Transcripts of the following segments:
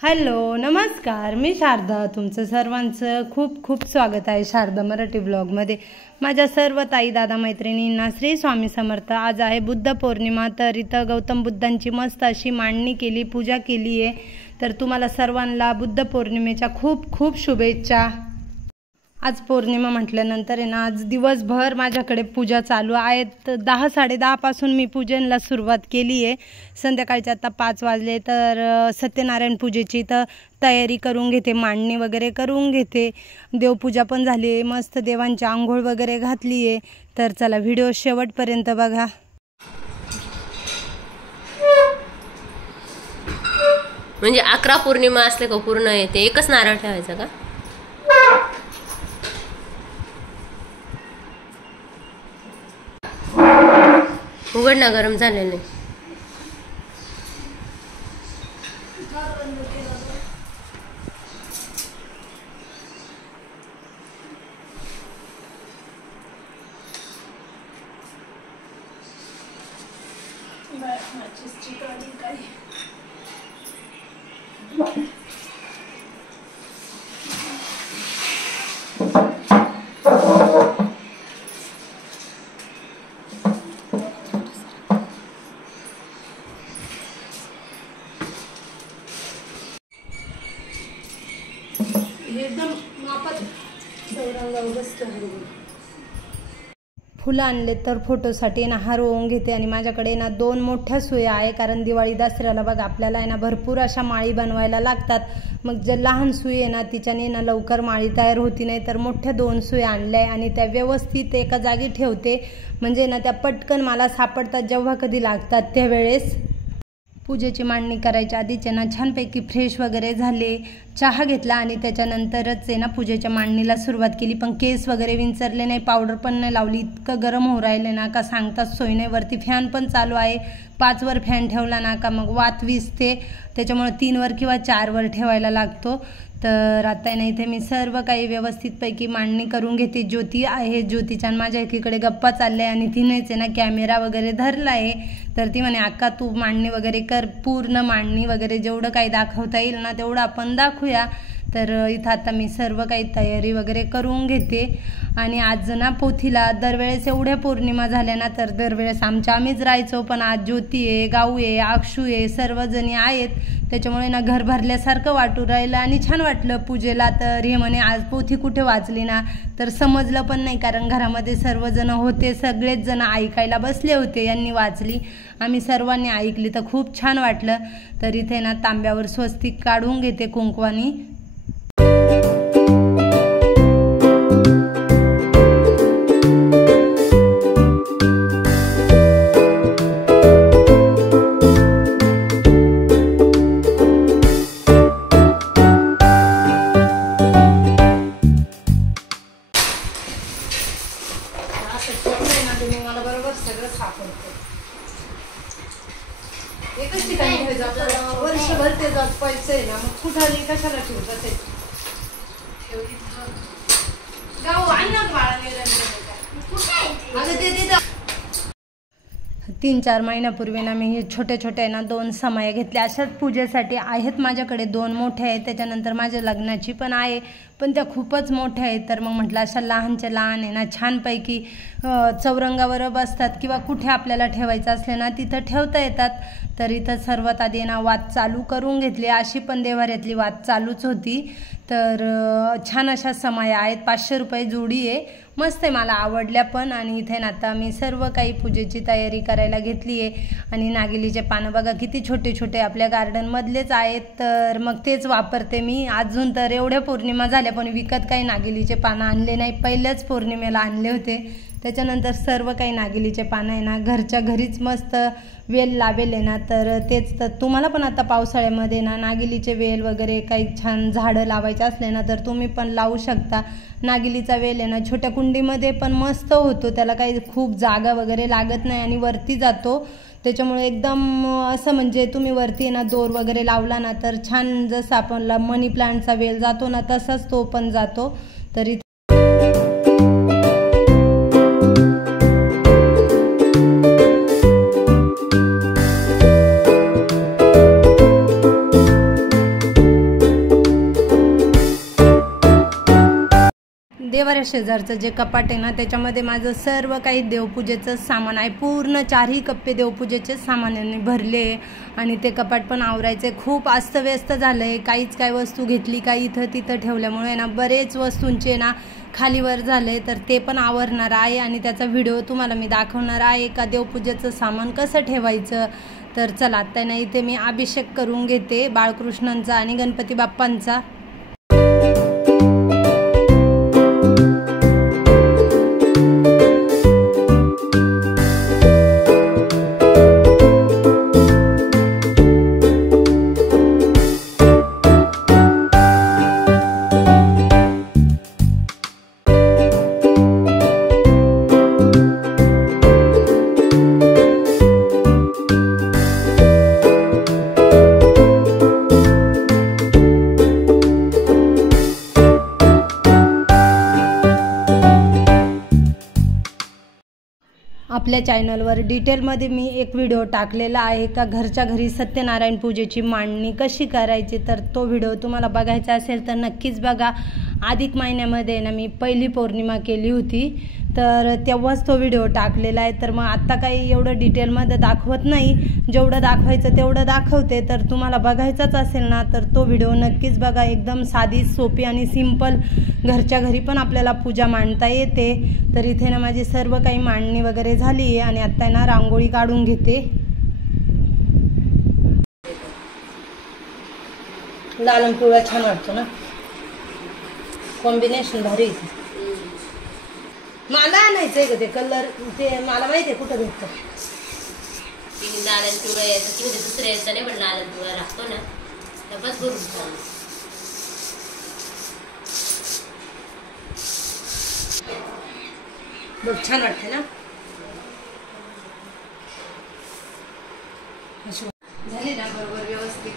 Hello नमस्कार, मी शारदा. तुमचं सर्वांचं खूप खूप स्वागत आहे शारदा मराठी ब्लॉगमध्ये. माझ्या सर्व ताई दादा मैत्रिणींना श्री स्वामी समर्थ. आज आहे बुद्ध पौर्णिमा, तर इथं गौतम बुद्धांची मस्त अशी मांडणी केली, पूजा केली आहे. तर तुम्हाला सर्वांना बुद्ध पौर्णिमेच्या खूप खूप शुभेच्छा. आज पौर्णिमा म्हटल्यानंतर आहे ना, आज दिवसभर माझ्याकडे पूजा चालू आहेत. 10-10:30 पासून मी पूजनला सुरुवात केली आहे. संध्याकाळचे आता 5 वाजले, तर सत्यनारायण पूजेची तर तयारी करून घेते, मांडणी वगैरे करून घेते. देवपूजा पण झाली आहे, मस्त देवांची आंघोळ वगैरे घातली आहे. तर चला व्हिडिओ शेवटपर्यंत बघा. म्हणजे 11 पौर्णिमा असले का पूर्ण येते एकच नारळ ठेवायचा का? उघडणं गरम झालेलं आहे. फुलं आणले तर फोटोसाठी ना हार ओवून घेते. आणि माझ्याकडे ना 2 मोठ्या सुया आहे, कारण दिवाळी दसऱ्याला बघा आपल्याला आहे ना भरपूर अशा माळी बनवायला लागतात. मग जे लहान सुई आहे ना तिच्याने ना लवकर माळी तयार होती नाही, तर मोठ्या 2 सुया आणल्या आहे आणि त्या व्यवस्थित एका जागी ठेवते. म्हणजे ना त्या पटकन मला सापडतात जेव्हा कधी लागतात त्यावेळेस. पूजेची मांडणी करायच्या आधीच ना छानपैकी फ्रेश वगैरे झाले, चहा घेतला आणि त्याच्यानंतरच आहे ना पूजेच्या मांडणीला सुरुवात केली. पण केस वगैरे विंचरले नाही, पावडर पण नाही लावली. इतकं गरम होऊ राहिले ना का सांगताच सोय नाही. वरती फॅन पण चालू आहे, 5 वर फॅन ठेवला ना का मग वात विजते, त्याच्यामुळे 3 वर किंवा 4 वर ठेवायला लागतो. तर आता ना इथे मी सर्व काही व्यवस्थितपैकी मांडणी करून घेते. ज्योती आहे, ज्योतीच्या माझ्या एकीकडे गप्पा चालल्या आणि तिनेच आहे ना कॅमेरा वगैरे धरला आहे. तर ती म्हणे अक्का तू मांडणी वगैरे कर, पूर्ण मांडणी वगैरे जेवढं काही दाखवता येईल ना तेवढं आपण दाखवूया. तर इथं आता मी सर्व काही तयारी वगैरे करून घेते. आणि आज ना पोथीला दरवेळेस एवढ्या पौर्णिमा झाल्या ना, तर दरवेळेस आम्हीच राहायचो. पण आज ज्योती आहे, गाऊ आहे, अक्षू आहे, सर्वजणी आहेत. त्याच्यामुळे ना घर भरल्यासारखं वाटू राहिलं आणि छान वाटलं पूजेला. तर हे म्हणे आज पोथी कुठे वाचली ना, तर समजलं पण नाही, कारण घरामध्ये सर्वजण होते, सगळेच जण ऐकायला बसले होते. यांनी वाचली, आम्ही सर्वांनी ऐकली, तर खूप छान वाटलं. तर इथे ना तांब्यावर स्वस्तिक काढून घेते कुंकवानी. एकच ठिकाणी ठेवायचं, वर्षभर ते जपायचं आहे ना, मग कुठाली कशाला ठेवतात ते. गाव आणणार बाळा 3-4 महिन्यापूर्वी ना मी हे छोटे छोटे ना 2 समया घेतल्या. अशाच पूजेसाठी आहेत माझ्याकडे 2 मोठे आहेत. त्याच्यानंतर माझ्या लग्नाची पण आहे, पण त्या खूपच मोठ्या आहेत. तर मग म्हटलं अशा लहानच्या लहान आहे ना छानपैकी चौरंगावर बसतात किंवा कुठे आपल्याला ठेवायचं असले ना तिथं ठेवता येतात. तर इथं सर्वात आधी ना वात चालू करून घेतली. अशी पण देवाऱ्यातली वात चालूच होती. तर छान अशा समया आहेत, 500 रुपये जोडी आहे, मस्त आहे, मला आवडल्या पण. आणि इथे ना आता मी सर्व काही पूजेची तयारी करायला घेतली आहे. आणि नागिलीचे पानं बघा किती छोटे छोटे आपल्या गार्डनमधलेच आहेत, तर मग तेच वापरते मी. अजून तर एवढ्या पौर्णिमा झाल्या पण विकत काही नागिलीचे पानं आणले नाही, पहिल्याच पौर्णिमेला आणले होते. त्याच्यानंतर सर्व काही नागिलीचे पानं आहे ना घरच्या घरीच मस्त वेल लावेल आहे ना, तर तेच. तर तुम्हाला पण आता पावसाळ्यामध्ये ना नागिलीचे वेल वगैरे काही छान झाडं लावायचे असले ना तर तुम्ही पण लावू शकता. नागिलीचा वेल आहे ना छोट्या कुंडीमध्ये पण मस्त होतो, त्याला काही खूप जागा वगैरे लागत नाही आणि वरती जातो. त्याच्यामुळे एकदम असं म्हणजे तुम्ही वरती ना दोर वगैरे लावला ना तर छान, जसं आपला मनी प्लांटचा वेल जातो ना तसाच तो पण जातो. तरी देवाऱ्या शेजारचं जे कपाट आहे ना त्याच्यामध्ये माझं सर्व काही देवपूजेचं सामान आहे. पूर्ण 4ही कप्पे देवपूजेचे सामानाने भरले आणि ते कपाट पण आवरायचे. खूप अस्तव्यस्त झालं आहे. काहीच काय वस्तू घेतली काही इथं तिथं ठेवल्यामुळे ना बरेच वस्तूंचे ना खालीवर झाले. तर ते पण आवरणार आहे आणि त्याचा व्हिडिओ तुम्हाला मी दाखवणार आहे का देवपूजेचं सामान कसं ठेवायचं. तर चला आता ना इथे मी अभिषेक करून घेते बाळकृष्णांचा आणि गणपती बाप्पांचा. आपल्या चॅनलवर डिटेलमध्ये मी एक व्हिडिओ टाकलेला आहे का घरच्या घरी सत्यनारायण पूजेची मांडणी कशी करायची. तर तो व्हिडिओ तुम्हाला बघायचा असेल तर नक्कीच बघा. अधिक महिन्यामध्ये ना मी पहिली पौर्णिमा केली होती तर तेव्हाच तो व्हिडिओ टाकलेला आहे. तर मग आत्ता काही एवढं डिटेलमध्ये दाखवत नाही, जेवढं दाखवायचं तेवढं दाखवते. तर तुम्हाला बघायचाच असेल ना तर तो व्हिडिओ नक्कीच बघा. एकदम साधी सोपी आणि सिंपल घरच्या घरी पण आपल्याला पूजा मांडता येते. तर इथे ना माझी सर्व काही मांडणी वगैरे झाली आहे आणि आत्ता ना रांगोळी काढून घेते. लाल आणि पिवळा छान वाटतो ना, कॉम्बिनेशन भारी. मला आणायचंय का ते कलर, ते मला माहिती आहे कुठं भेटतं. लाल आणि पिवळा यायचं की दुसऱ्या यायचं नाही पण लाल आणि पिवळा लागतो ना बस भरून. बघ छान वाटते ना. झाले ना बरोबर व्यवस्थित.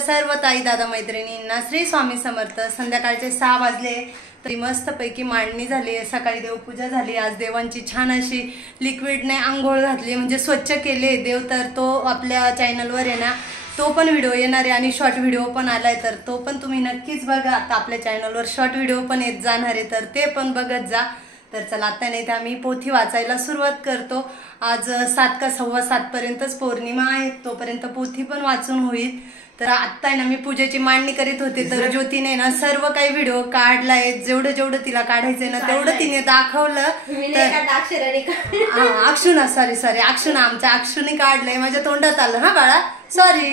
सर्व ताई दादा मैत्रिणींना श्री स्वामी समर्थ. संध्याकाळचे 6 वाजले तरी मस्तपैकी मांडणी झाली. सकाळी देवपूजा झाली. आज देवांची छान अशी लिक्विडने आंघोळ घातली म्हणजे स्वच्छ केले देव. तर तो आपल्या चॅनलवर आहे ना तो पण व्हिडिओ येणार आहे आणि शॉर्ट व्हिडिओ पण आलाय तर तो पण तुम्ही नक्कीच बघा. आता आपल्या चॅनलवर शॉर्ट व्हिडिओ पण येत जाणार आहे तर ते पण बघत जा. तर चला आता नाही तर आम्ही पोथी वाचायला सुरुवात करतो. आज 7 का 7:15 पर्यंतच पौर्णिमा आहे, तोपर्यंत पोथी पण वाचून होईल. तर आत्ता ना मी पूजेची मांडणी करीत होते तर ज्योतीने ना सर्व काही व्हिडिओ काढलाय. जेवढं तिला काढायचंय ना तेवढं तिने दाखवलं. अक्षुना सॉरी अक्षुना आमच्या अक्षुने काढलंय. माझ्या तोंडात आलं हा बाळा सॉरी.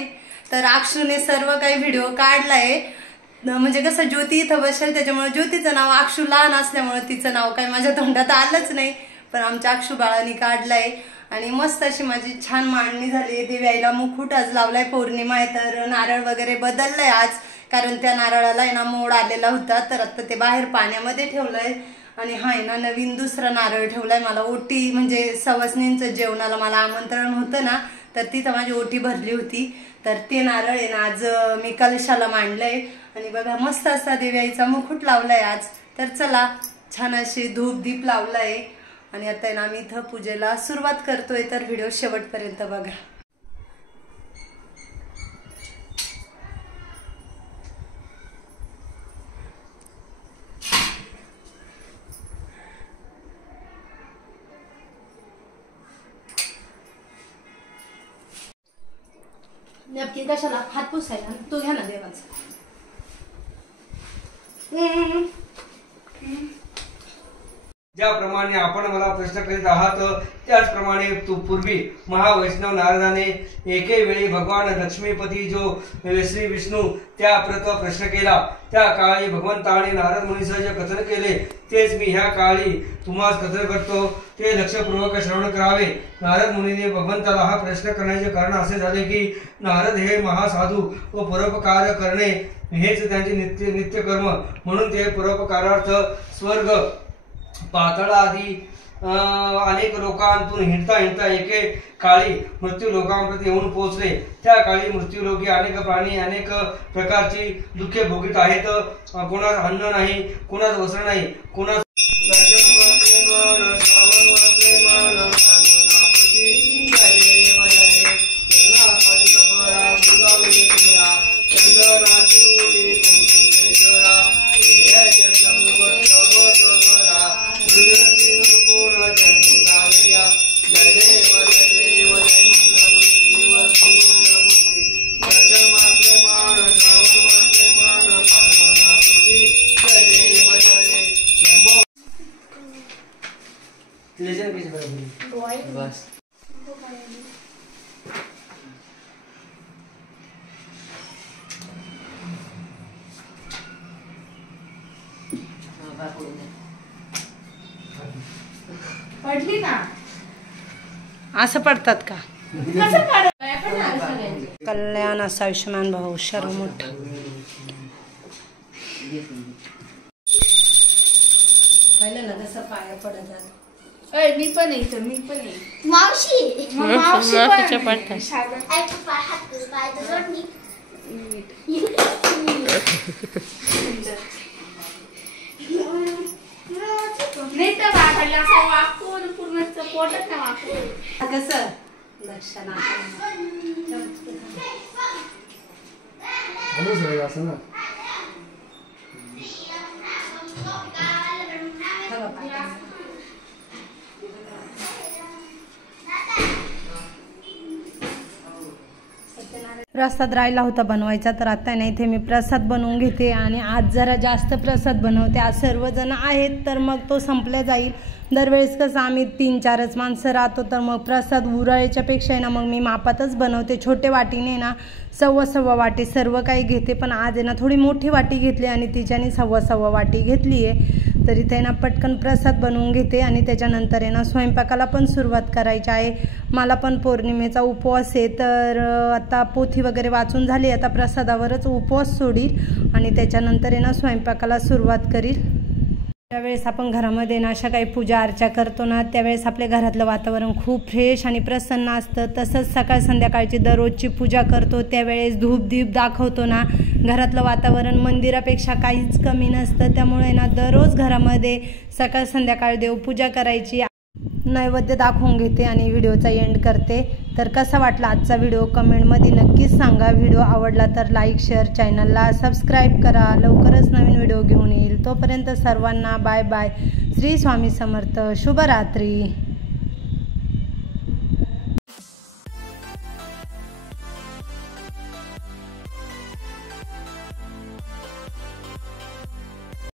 तर अक्षुने सर्व काही व्हिडिओ काढलाय. म्हणजे कसं ज्योती इथं बसेल त्याच्यामुळे ज्योतीचं नाव अक्षु लहान असल्यामुळे तिचं नाव काही माझ्या तोंडात आलंच नाही. पण आमच्या अक्षु बाळाने काढलाय आणि मस्त अशी माझी छान मांडणी झाली. दिव्याईला मुकुट आज लावलाय. पौर्णिमा आहे तर नारळ वगैरे बदललाय आज कारण त्या नारळाला आहे ना मोड आलेला होता. तर आता ते बाहेर पाण्यामध्ये ठेवलंय आणि हा आहे ना नवीन दुसरा नारळ ठेवलाय. मला ओटी म्हणजे सवसनींचं जेवणाला मला आमंत्रण होतं ना तर तिथं माझी ओटी भरली होती. तर ते नारळ आहे ना आज मी कलशाला मांडलंय आणि बघा मस्त असा दिव्याईचा मुकुट लावलाय आज. तर चला छान अशी धूप दीप लावलाय आणि आता ना आम्ही इथं पूजेला सुरुवात करतोय. तर व्हिडिओ शेवटपर्यंत बघा. नक्की कशाला हात पुसायला तो घ्या ना देवाचा. ज्याप्रमाणे आपण मला प्रश्न करीत आहात त्याचप्रमाणे पूर्वी महावैष्णव नारदाने एके वेळी भगवान लक्ष्मीपती जो श्री विष्णू त्या प्रश्न केला, त्या काळी भगवंताने नारद मुनीसह जे कथन केले तेच मी ह्या काळी तुम्हाला कथन करतो, ते लक्षपूर्वक श्रवण करावे। नारद मुनीने भगवंताला हा प्रश्न करण्याचे कारण असे झाले की नारद हे महासाधू व परोपकार करणे हेच त्यांचे नित्य कर्म, म्हणून ते परोपकारार्थ स्वर्ग पाताळ आदी अनेक लोकांतून हिंडता एके काळी मृत्यू लोकांप्रती येऊन पोहोचले। त्या काळी मृत्यू लोकी अनेक प्राणी अनेक प्रकारची दुःखे भोगीत आहेत। कोणास अन्न नाही, कोणास वस्त्र नाही, कोणास बस पडली ना असं पडतात का? कल्याण असा आयुष्यमान भाऊ सर्व मोठं पहिलं ना कसं पाया पडत जात। मी पण आहे, मी पण आहे मावशी मावशीच्या पाठा नाही तर बाळाला असं वाकून पूर्ण पोटच ना वाकून कसं लक्षण प्रसाद राहिला होता बनवायचा, तर आता नाही इथे मी प्रसाद बनवून घेते आणि आज जरा जास्त प्रसाद बनवते। आज सर्वजण आहेत तर मग तो संपला जाईल। दरवेळेस कसं आम्ही 3-4च माणसं राहतो तर मग प्रसाद उराळ्याच्या पेक्षा आहे ना मग मी मापातच बनवते। छोटे वाटीने ना सव्वा वाटी सर्व काही घेते, पण आज आहे ना थोडी मोठी वाटी घेतली आणि तिच्याने सव्वा वाटी घेतली आहे। तरी ते ना पटकन प्रसाद बनवून घेते आणि त्याच्यानंतर आहे ना स्वयंपाकाला पण सुरुवात करायची आहे। मला पण पौर्णिमेचा उपवास आहे, तर आता पोथी वगैरे वाचून झाली, आता प्रसादावरच उपवास सोडील आणि त्याच्यानंतर आहे ना स्वयंपाकाला सुरुवात करील। त्यावेळेस आपण घरामध्ये ना अशा काही पूजा अर्चा करतो ना त्यावेळेस आपल्या घरातलं वातावरण खूप फ्रेश आणि प्रसन्न असतं। तसंच सकाळ संध्याकाळची दररोजची पूजा करतो त्यावेळेस धूपदीप दाखवतो ना, घरातलं वातावरण मंदिरापेक्षा काहीच कमी नसतं। त्यामुळे ना दररोज घरामध्ये सकाळ संध्याकाळ देवपूजा करायची, नैवेद्य दाखवून घेते आणि व्हिडिओचा एंड करते। तर कसा वाटला आजचा व्हिडिओ कमेंटमध्ये नक्कीच सांगा। व्हिडिओ आवडला तर लाईक शेअर, चॅनलला सबस्क्राईब करा। लवकरच नवीन व्हिडिओ घेऊन येईल, तोपर्यंत सर्वांना बाय बाय। श्री स्वामी समर्थ, शुभरात्री।